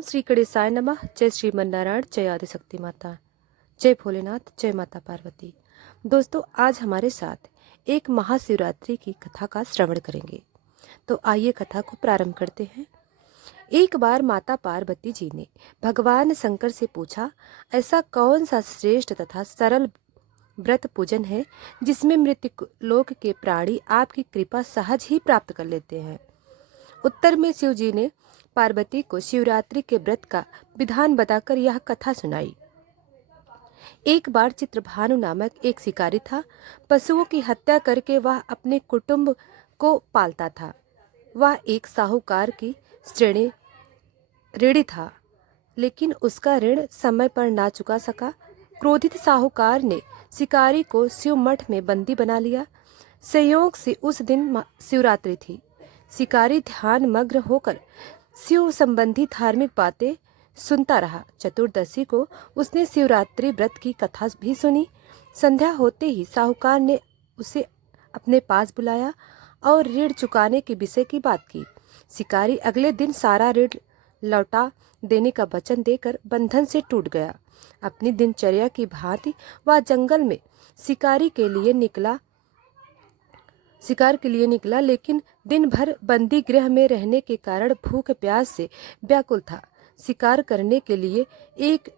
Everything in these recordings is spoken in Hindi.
ओम श्री गणेशाय नमः। जय श्रीमन्नारायण, जय आदिशक्ति माता, जय भोलेनाथ, जय माता पार्वती। दोस्तों, आज हमारे साथ एक महाशिवरात्रि की कथा का श्रवण करेंगे। तो आइए कथा को प्रारंभ करते हैं। एक बार माता पार्वती जी ने भगवान शंकर से पूछा, ऐसा कौन सा श्रेष्ठ तथा सरल व्रत पूजन है जिसमें मृत्यु लोक के प्राणी आपकी कृपा सहज ही प्राप्त कर लेते हैं। उत्तर में शिव जी ने पार्वती को शिवरात्रि के व्रत का विधान बताकर यह कथा सुनाई। एक बार चित्रभानु नामक एक शिकारी था। पशुओं की हत्या करके वह अपने कुटुंब को पालता था। वह एक साहूकार की श्रेणी ऋणी था, लेकिन उसका ऋण समय पर ना चुका सका। क्रोधित साहूकार ने शिकारी को शिव मठ में बंदी बना लिया। संयोग से उस दिन शिवरात्रि थी। शिकारी ध्यान मग्न होकर शिव संबंधी धार्मिक बातें सुनता रहा। चतुर्दशी को उसने शिवरात्रि व्रत की कथा भी सुनी। संध्या होते ही साहूकार ने उसे अपने पास बुलाया और ऋण चुकाने के विषय की बात की। शिकारी अगले दिन सारा ऋण लौटा देने का वचन देकर बंधन से टूट गया। अपनी दिनचर्या की भांति वह जंगल में शिकार के लिए निकला, लेकिन दिन भर बंदी गृह में रहने के कारण भूख प्यास से व्याकुल था। शिकार करने के लिए एक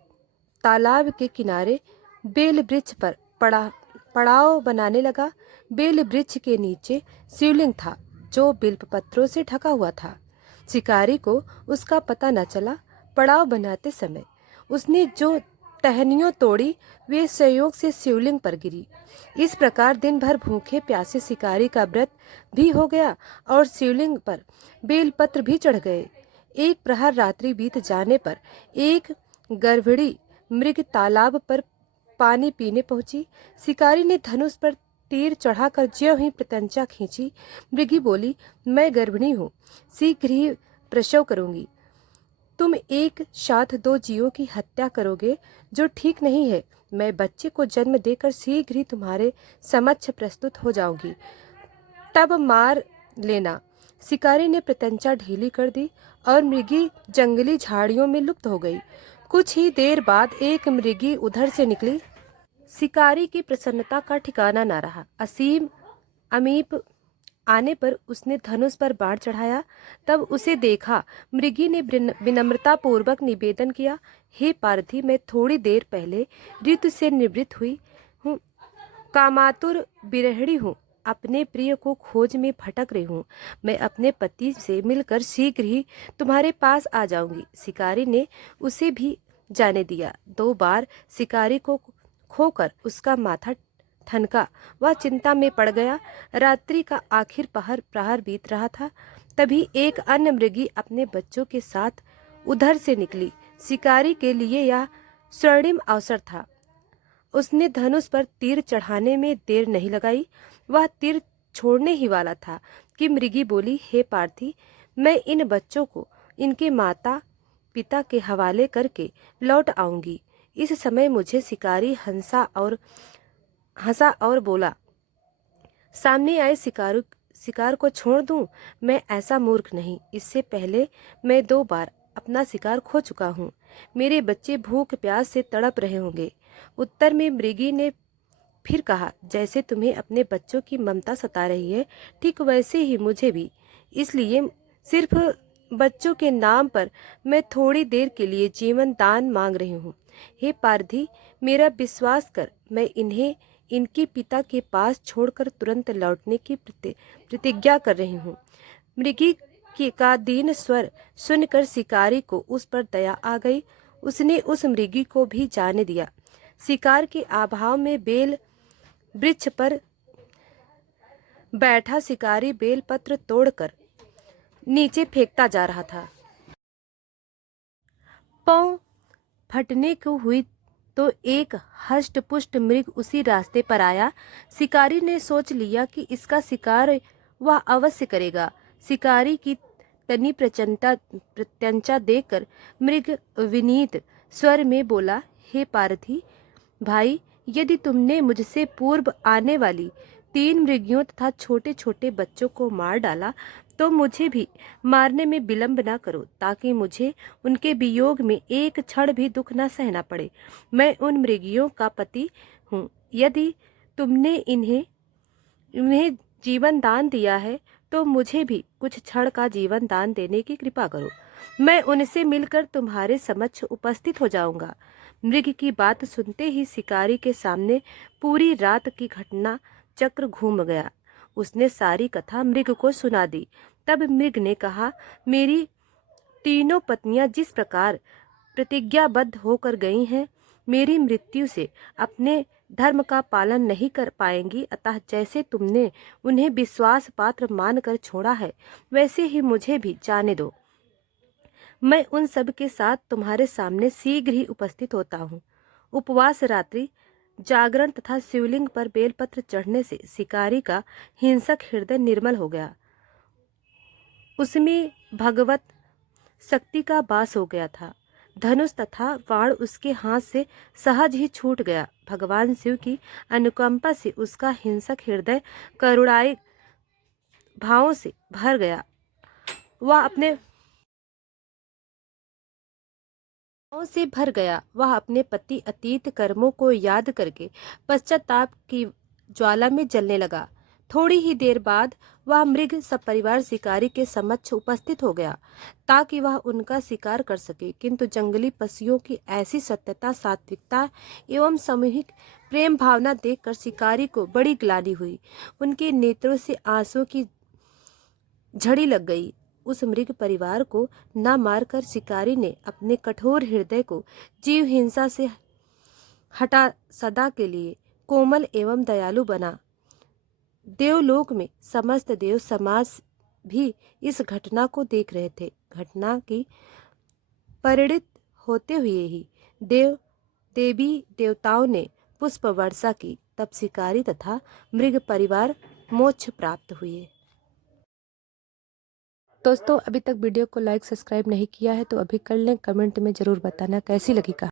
तालाब के किनारे बेल वृक्ष पर पड़ाव बनाने लगा। बेल वृक्ष के नीचे शिवलिंग था जो बिल्व पत्रों से ढका हुआ था। शिकारी को उसका पता न चला। पड़ाव बनाते समय उसने जो टहनियों तोड़ी वे संयोग से शिवलिंग पर गिरी। इस प्रकार दिन भर भूखे प्यासे शिकारी का व्रत भी हो गया और शिवलिंग पर बेलपत्र भी चढ़ गए। एक प्रहर रात्रि बीत जाने पर एक गर्भिणी मृग तालाब पर पानी पीने पहुंची। शिकारी ने धनुष पर तीर चढ़ाकर ज्यों ही प्रत्यंचा खींची। मृगी बोली, मैं गर्भिणी हूँ, शीघ्र ही प्रसव करूंगी। तुम एक साथ दो जीवों की हत्या करोगे जो ठीक नहीं है। मैं बच्चे को जन्म देकर शीघ्र ही तुम्हारे समक्ष प्रस्तुत हो जाऊंगी, तब मार लेना। शिकारी ने प्रत्यंचा ढीली कर दी और मृगी जंगली झाड़ियों में लुप्त हो गई। कुछ ही देर बाद एक मृगी उधर से निकली। शिकारी की प्रसन्नता का ठिकाना न रहा। असीम अमीप आने पर उसने धनुष पर बाण चढ़ाया। तब उसे देखा मृगी ने विनम्रता पूर्वक निवेदन किया, हे पारथी, मैं थोड़ी देर पहले ऋतु से निवृत्त हुई हूँ। कामातुर बिरहड़ी हूँ, अपने प्रिय को खोज में भटक रही हूँ। मैं अपने पति से मिलकर शीघ्र ही तुम्हारे पास आ जाऊंगी। शिकारी ने उसे भी जाने दिया। 2 बार शिकारी को खोकर उसका माथा ठनका। वह चिंता में पड़ गया। रात्रि का आखिर प्रहर बीत रहा था। तभी एक अन्य मृगी अपने बच्चों के साथ उधर से निकली। शिकारी के लिए यह स्वर्णिम अवसर था। उसने धनुष पर तीर चढ़ाने में देर नहीं लगाई। वह तीर छोड़ने ही वाला था कि मृगी बोली, हे पार्थी, मैं इन बच्चों को इनके माता पिता के हवाले करके लौट आऊंगी। इस समय मुझे शिकारी हंसा और बोला, सामने आए शिकार को छोड़ दूं? मैं ऐसा मूर्ख नहीं। इससे पहले मैं 2 बार अपना शिकार खो चुका हूँ। मेरे बच्चे भूख प्यास से तड़प रहे होंगे। उत्तर में मृगी ने फिर कहा, जैसे तुम्हें अपने बच्चों की ममता सता रही है, ठीक वैसे ही मुझे भी। इसलिए सिर्फ बच्चों के नाम पर मैं थोड़ी देर के लिए जीवन दान मांग रही हूँ। हे पारधी, मेरा विश्वास कर, मैं इन्हें इनके पिता के पास छोड़कर तुरंत लौटने की प्रतिज्ञा कर रही हूँ। मृगी का दीन स्वर सुनकर शिकारी को उस पर दया आ गई। उसने उस मृगी को भी जाने दिया। शिकार के अभाव में बेल वृक्ष पर बैठा शिकारी बेलपत्र तोड़कर नीचे फेंकता जा रहा था। पांव फटने को हुई तो एक हष्ट पुष्ट मृग उसी रास्ते पर आया। शिकारी ने सोच लिया कि इसका शिकार वह अवश्य करेगा। शिकारी की तनी प्रत्यंचा देखकर मृग विनीत स्वर में बोला, हे पारथी भाई, यदि तुमने मुझसे पूर्व आने वाली 3 मृगियों तथा छोटे छोटे बच्चों को मार डाला तो मुझे भी मारने में विलंब न करो, ताकि मुझे उनके वियोग में एक क्षण भी दुख न सहना पड़े। मैं उन मृगियों का पति हूँ। यदि तुमने इन्हें जीवन दान दिया है, तो मुझे भी कुछ क्षण का जीवन दान देने की कृपा करो। मैं उनसे मिलकर तुम्हारे समक्ष उपस्थित हो जाऊंगा। मृग की बात सुनते ही शिकारी के सामने पूरी रात की घटना चक्र घूम गया। उसने सारी कथा मृग को सुना दी। तब मृग ने कहा, मेरी तीनों पत्नियां जिस प्रकार प्रतिज्ञाबद्ध होकर गई हैं, मेरी मृत्यु से अपने धर्म का पालन नहीं कर पाएंगी। अतः जैसे तुमने उन्हें विश्वास पात्र मानकर छोड़ा है, वैसे ही मुझे भी जाने दो। मैं उन सब के साथ तुम्हारे सामने शीघ्र ही उपस्थित होता हूँ। उपवास रात्रि, जागरण तथा शिवलिंग पर बेलपत्र चढ़ने से शिकारी का हिंसक हृदय निर्मल हो गया। उसमें भगवत शक्ति का वास हो गया था। धनुष तथा बाण उसके हाथ से सहज ही छूट गया। भगवान शिव की अनुकंपा से उसका हिंसक हृदय करुणाई भावों से भर गया। वह अपने पति अतीत कर्मों को याद करके पश्चाताप की ज्वाला में जलने लगा। थोड़ी ही देर बाद वह मृग सपरिवार शिकारी के समक्ष उपस्थित हो गया, ताकि वह उनका शिकार कर सके। किंतु जंगली पशुओं की ऐसी सत्यता, सात्विकता एवं सामूहिक प्रेम भावना देखकर शिकारी को बड़ी ग्लानि हुई। उनके नेत्रों से आंसुओं की झड़ी लग गई। उस मृग परिवार को न मारकर शिकारी ने अपने कठोर हृदय को जीव हिंसा से हटा सदा के लिए कोमल एवं दयालु बना। देवलोक में समस्त देव समाज भी इस घटना को देख रहे थे। घटना की परिणित होते हुए ही देवी देवताओं ने पुष्प वर्षा की। तब शिकारी तथा मृग परिवार मोक्ष प्राप्त हुए। दोस्तों, अभी तक वीडियो को लाइक सब्सक्राइब नहीं किया है तो अभी कर लें। कमेंट में ज़रूर बताना कैसी लगी कहानी।